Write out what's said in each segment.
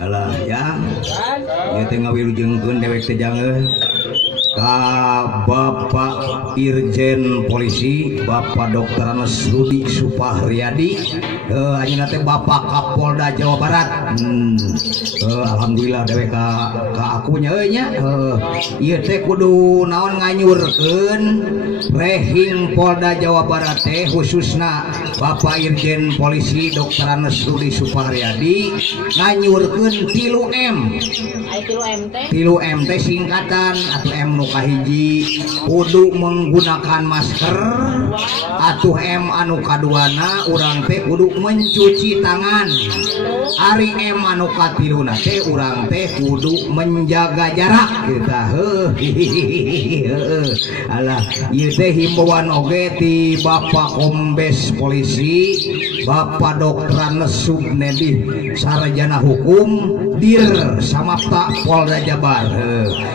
Alah ya ieu teh ngawilujengkeun dewek teh jangeun ka Bapak Irjen Polisi Bapak Dr. Anes Rudi Supahriyadi, anjeunna teh Bapak Kapolda Jawa Barat. Alhamdulillah dewek ka akunya nya ieu teh kudu naon nganyurkeun rehing Polda Jawa Barat teh khususna Bapak Irjen Polisi Dr. Anes Rudi Supahriyadi nganyurkeun 3M. 3M teh singkatan atau M nu kahiji kudu menggunakan masker, atuh M anu kaduana urang teh kudu mencuci tangan, ari M anu katiluna teh urang teh kudu menjaga jarak kita. Alah ieu teh himbauan oge ti Bapak Kombes Polisi Bapak Dr. Anes Subnedi sarjana hukum Dir Samapta Polda Jabar.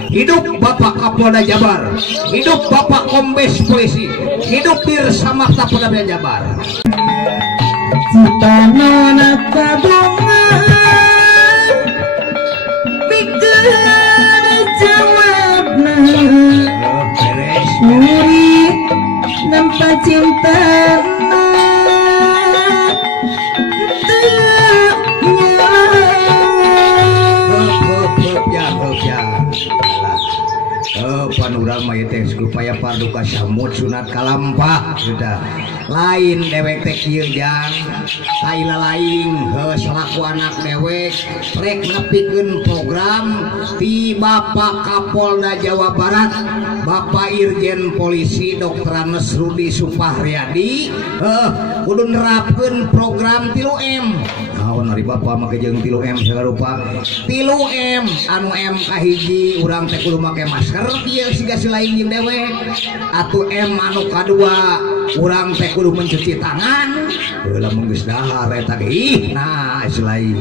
Hidup Bapak Kapolda Jabar, hidup Bapak Kombes Polisi, hidup Dir Samapta Polda Jabar. Citanona kabungan bikeun jawabna muri nampa cintana panurang mah teh supaya paduka samut sunat kalampah sudah lain dewek teh kieu jang kaila lain selaku anak dewek rek nepikeun program ti Bapak Kapolda Jawa Barat Bapak Irjen Polisi Dr. Anes Rudi Supahriyadi kudu nerapkeun program 3M. Naon ari Bapak make jeung 3M sagarupa 3M anu M kahiji urang teh kudu make masker ieu siga si lain jeung dewek, atuh M anu kadua urang teh kudu mencuci tangan heula mun geus dahar eta ge nah si lain,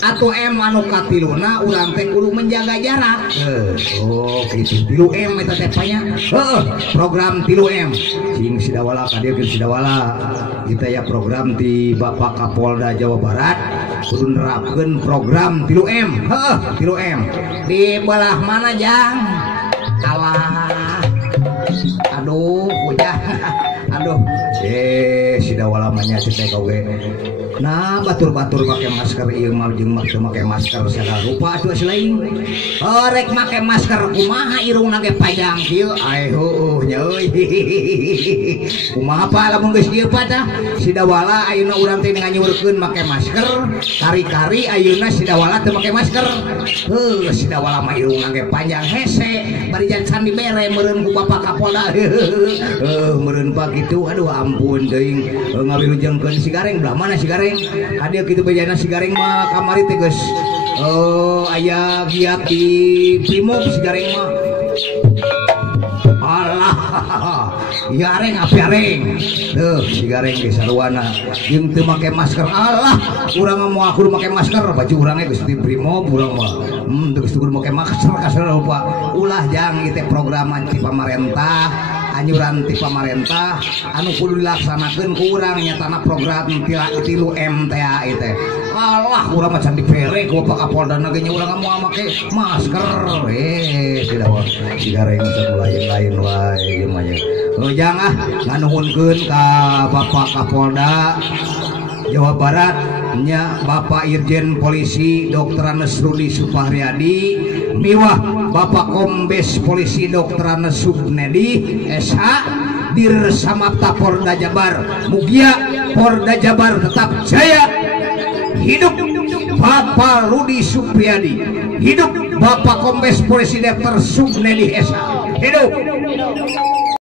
atuh M anu katiluna urang teh kudu menjaga jarak. Oh kitu 3M eta teh panya program 3M sing sidawala ka dieu sidawala kita ya program di Bapak Kapolda Jawa Barat kudu nerapkeun program 3M. 3M di belah mana jang? Alah aduh bocah aduh sidawala mah nya teh kowe nah batur-batur make masker ieu mah jeung make masker segala rupa atuh lain rek make masker kumaha irungna ge panjang kieu ai heuh nya euy kumaha pa lamun geus kieu pada sidawala ayeuna urang teh nganyurkeun make masker kari-kari ayeuna sidawala teu make masker sidawala mah irungna ge panjang hese bari jan sandi bere meureun ku Bapak Kapolda meureun pa kitu aduh ampun teuing ngawilujengkeun si gareng belah mana si gareng hadir gitu bejana si gareng mah kamari teh geus aya giat di Primob si gareng mah alah gareng api areng tuh si gareng ge sarwana jeung teu make masker alah urang mah kudu make masker baju urangnya geus di Primob urang mah geus kudu make masker kasarupa ulah jang ieu teh programan ti pamarentah anjuran ti pamarentah anu kudu dilaksanakeun ku urang nyatana program 3M teh teh alah urang mah can dipere ku Bapak Kapolda ge nya urang moal make masker tidak si gareng lain-lain wae ieu mah nya jang nganuhunkeun ka Bapak Kapolda Jawa Barat nya Bapak Irjen Polisi Dr. Anes Rudi Supahriyadi miwah Bapak Kombes Polisi Dr. Anes Subnedi SH Dir Samapta Polda Jabar. Mugia Polda Jabar tetap jaya. Hidup Bapak Rudi Supriyadi, hidup Bapak Kombes Polisi Dr. Subnedi SH, hidup.